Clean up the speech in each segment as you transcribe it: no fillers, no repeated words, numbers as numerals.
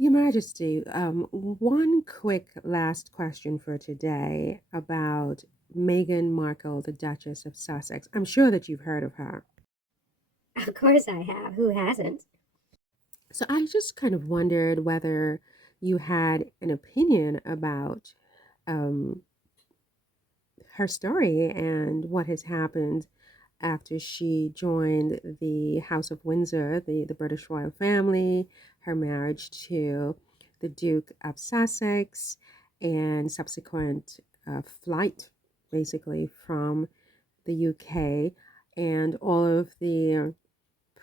Your Majesty, one quick last question for today about Meghan Markle, the Duchess of Sussex. I'm sure that you've heard of her. Of course I have. Who hasn't? So I just kind of wondered whether you had an opinion about um, her story and what has happened after she joined the House of Windsor, the British royal family, her marriage to the Duke of Sussex, and subsequent flight, basically, from the UK, and all of the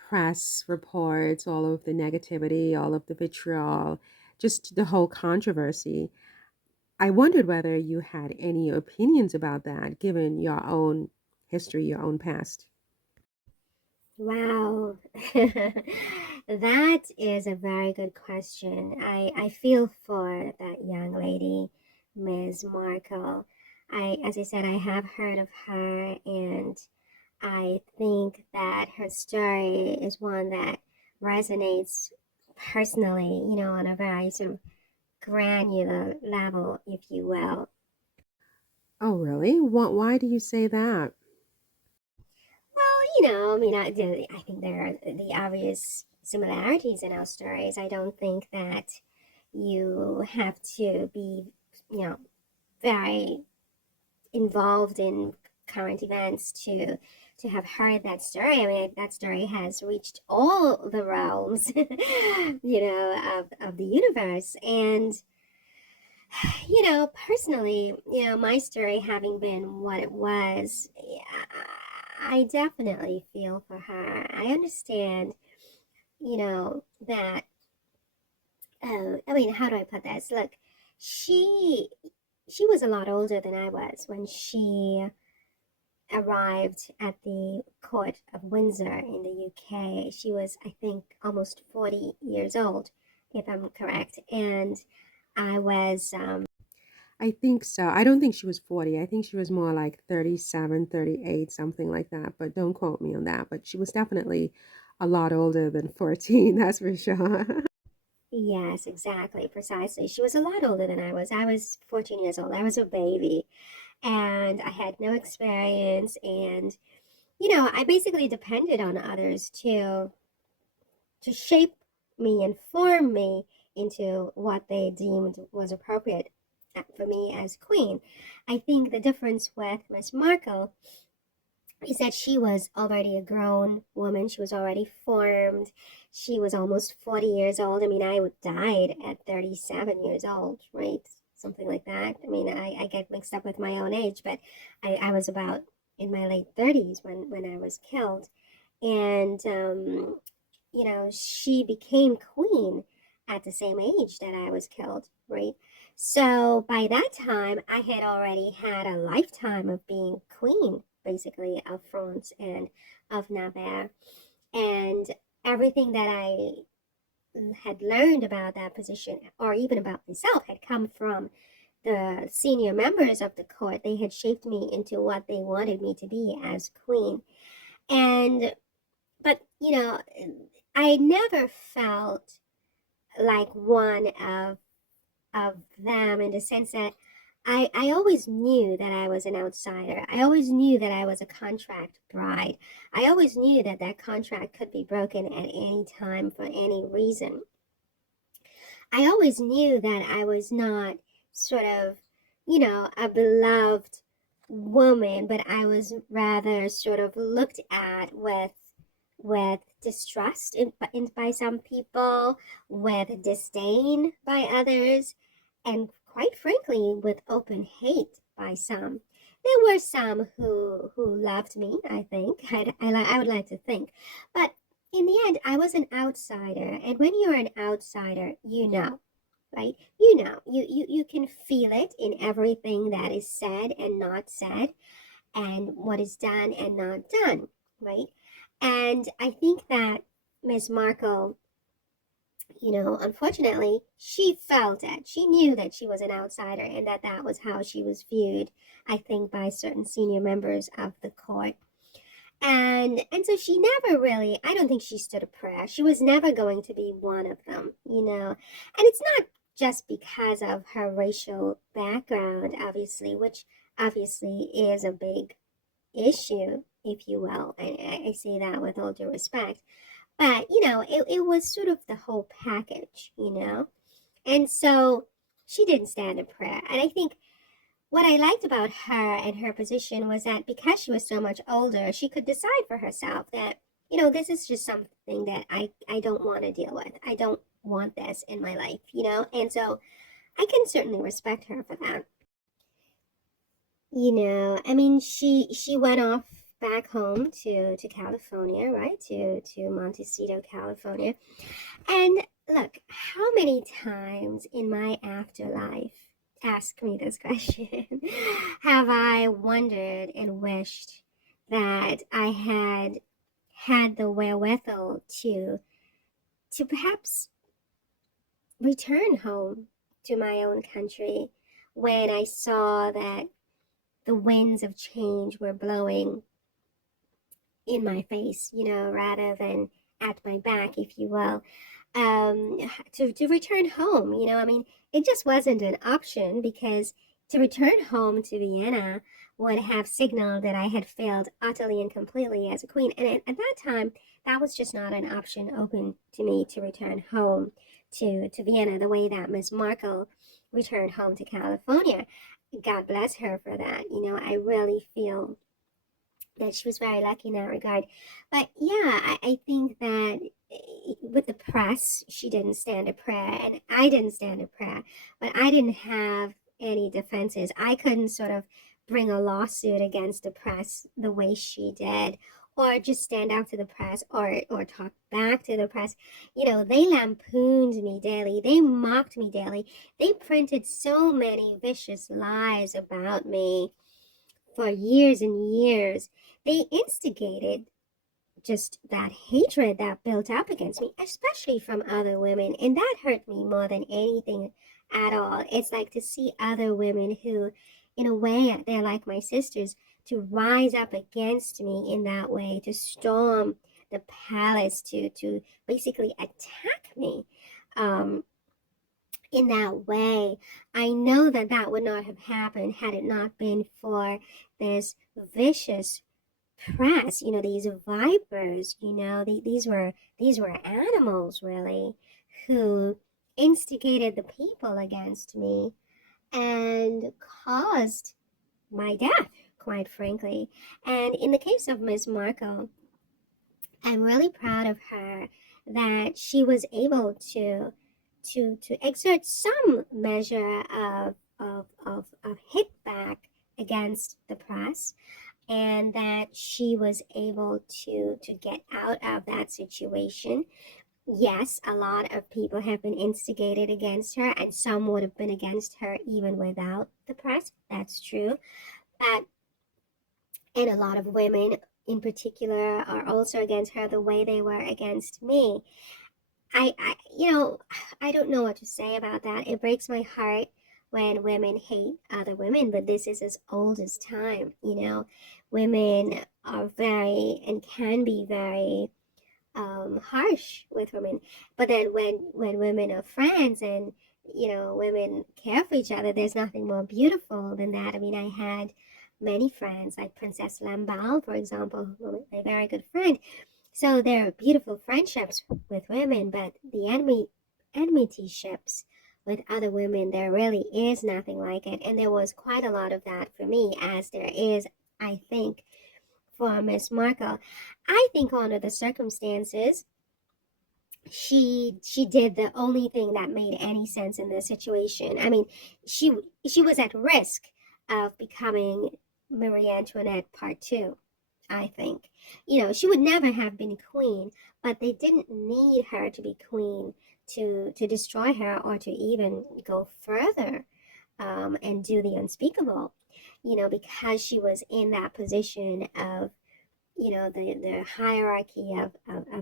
press reports, all of the negativity, all of the vitriol, just the whole controversy. I wondered whether you had any opinions about that, given your own history, your own past. Wow. That is a very good question. I feel for that young lady, Ms. Markle. As I said, I have heard of her, and I think that her story is one that resonates personally, on a very sort of granular level, if you will. Oh, really? Why do you say that? Well, I mean, I think there are the obvious similarities in our stories. I don't think that you have to be, you know, very involved in current events to have heard that story. I mean, that story has reached all the realms, of the universe. And, personally, my story having been what it was, yeah, I definitely feel for her. I understand, that, I mean, how do I put this? Look, she she was a lot older than I was when she arrived at the court of Windsor in the UK. She was, I think, almost 40 years old, if I'm correct. And I was, I think so. I don't think she was 40. I think she was more like 37, 38, something like that. But don't quote me on that. But she was definitely a lot older than 14, that's for sure. yes, exactly, precisely. She was a lot older than I was. I was 14 years old. I was a baby and I had no experience. And, I basically depended on others to shape me and form me into what they deemed was appropriate for me as queen. I think the difference with Miss Markle is that she was already a grown woman. She was already formed. She was almost 40 years old. I mean, I died at 37 years old, right? Something like that. I mean, I get mixed up with my own age, but I was about in my late 30s when I was killed. And, she became queen at the same age that I was killed, right? So by that time, I had already had a lifetime of being queen, basically, of France and of Navarre. And everything that I had learned about that position, or even about myself, had come from the senior members of the court. They had shaped me into what they wanted me to be as queen. And but I never felt like one of them in the sense that I always knew that I was an outsider. I always knew that I was a contract bride. I always knew that that contract could be broken at any time for any reason. I always knew that I was not sort of, a beloved woman, but I was rather sort of looked at with distrust by some people, with disdain by others, and quite frankly, with open hate by some. There were some who loved me, I think. I would like to think. But in the end, I was an outsider. And when you're an outsider, right? You can feel it in everything that is said and not said, and what is done and not done, right? And I think that Miss Markle, unfortunately, she felt it. She knew that she was an outsider and that that was how she was viewed, I think, by certain senior members of the court. And so she never really, I don't think she stood a prayer. She was never going to be one of them, you know. And it's not just because of her racial background, obviously, which obviously is a big issue, if you will. I say that with all due respect. But, it was sort of the whole package, you know. And so she didn't stand a prayer. And I think what I liked about her and her position was that because she was so much older, she could decide for herself that, this is just something that I don't want to deal with. I don't want this in my life, And so I can certainly respect her for that. I mean, she went off back home to California, right? To Montecito, California. And look, how many times in my afterlife, ask me this question, have I wondered and wished that I had the wherewithal to perhaps return home to my own country when I saw that the winds of change were blowing in my face, rather than at my back, if you will, um, to return home. I mean, it just wasn't an option because to return home to Vienna would have signaled that I had failed utterly and completely as a queen. And at that time, that was just not an option open to me to return home to Vienna the way that Miss Markle returned home to California. God bless her for that. I really feel that she was very lucky in that regard. But yeah, I think that with the press, she didn't stand a prayer, and I didn't stand a prayer, but I didn't have any defenses. I couldn't sort of bring a lawsuit against the press the way she did. Or just stand up to the press, or talk back to the press. They lampooned me daily. They mocked me daily. They printed so many vicious lies about me for years and years. They instigated just that hatred that built up against me, especially from other women. And that hurt me more than anything at all. It's like to see other women who, in a way, they're like my sisters, to rise up against me in that way, to storm the palace, to basically attack me. Um, in that way. I know that that would not have happened had it not been for this vicious press. These vipers. These were animals really, who instigated the people against me and caused my death, quite frankly. And in the case of Miss Markle, I'm really proud of her that she was able to exert some measure of hit back against the press, and that she was able to get out of that situation. Yes, a lot of people have been instigated against her, and some would have been against her even without the press. That's true. But and a lot of women in particular are also against her the way they were against me. I don't know what to say about that. It breaks my heart when women hate other women, but this is as old as time. Women are very and can be very harsh with women, but then when women are friends and women care for each other, there's nothing more beautiful than that. I mean, I had many friends like Princess Lamballe, for example, my very good friend. So there are beautiful friendships with women, but the enmity ships with other women, there really is nothing like it. And there was quite a lot of that for me, as there is, I think, for Miss Markle. I think under the circumstances, she did the only thing that made any sense in this situation. I mean, she she was at risk of becoming Marie Antoinette Part Two. I think. She would never have been queen, but they didn't need her to be queen to destroy her or to even go further and do the unspeakable. Because she was in that position of the hierarchy of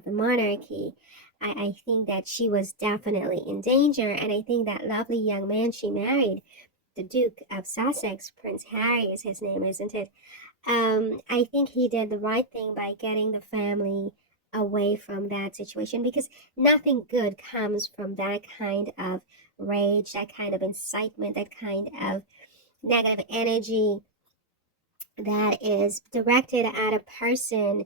the monarchy. I think that she was definitely in danger, and I think that lovely young man she married, the Duke of Sussex, Prince Harry is his name, isn't it? I think he did the right thing by getting the family away from that situation because nothing good comes from that kind of rage, that kind of incitement, that kind of negative energy that is directed at a person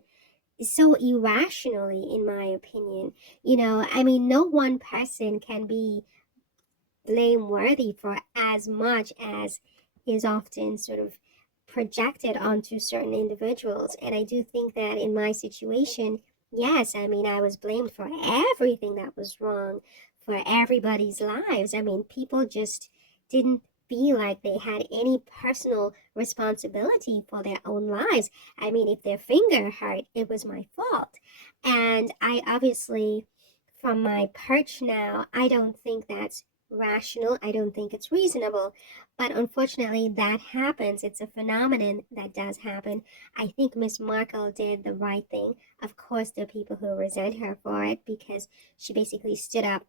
so irrationally, in my opinion. I mean, no one person can be blameworthy for as much as is often sort of projected onto certain individuals. And I do think that in my situation, yes, I mean, I was blamed for everything that was wrong for everybody's lives. I mean, people just didn't feel like they had any personal responsibility for their own lives. I mean, if their finger hurt, it was my fault. And I obviously, from my perch now, I don't think that's rational. I don't think it's reasonable. But unfortunately, that happens. It's a phenomenon that does happen. I think Miss Markle did the right thing. Of course, there are people who resent her for it because she basically stood up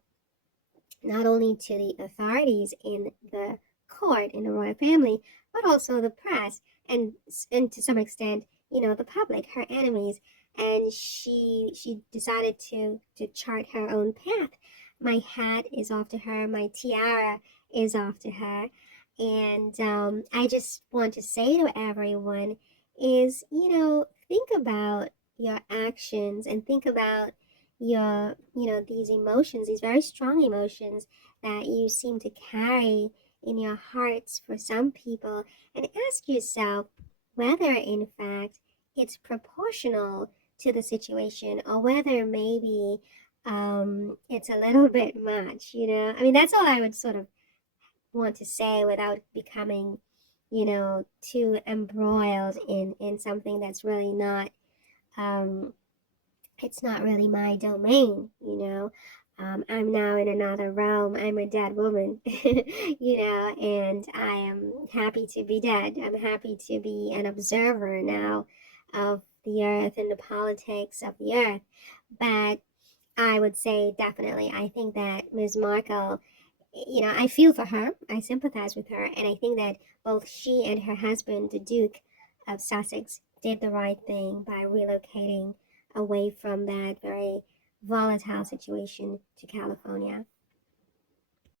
not only to the authorities in the court in the royal family, but also the press and to some extent, the public, her enemies. And she decided to chart her own path. My hat is off to her. My tiara is off to her. And I just want to say to everyone is, think about your actions and think about these emotions, these very strong emotions that you seem to carry in your hearts for some people, and ask yourself whether, in fact, it's proportional to the situation or whether maybe it's a little bit much. I mean, that's all I would sort of want to say without becoming, too embroiled in something that's really not um, it's not really my domain. I'm now in another realm. I'm a dead woman, and I am happy to be dead. I'm happy to be an observer now of the earth and the politics of the earth. But I would say definitely, I think that Ms. Markle, I feel for her, I sympathize with her, and I think that both she and her husband, the Duke of Sussex, did the right thing by relocating away from that very volatile situation to California.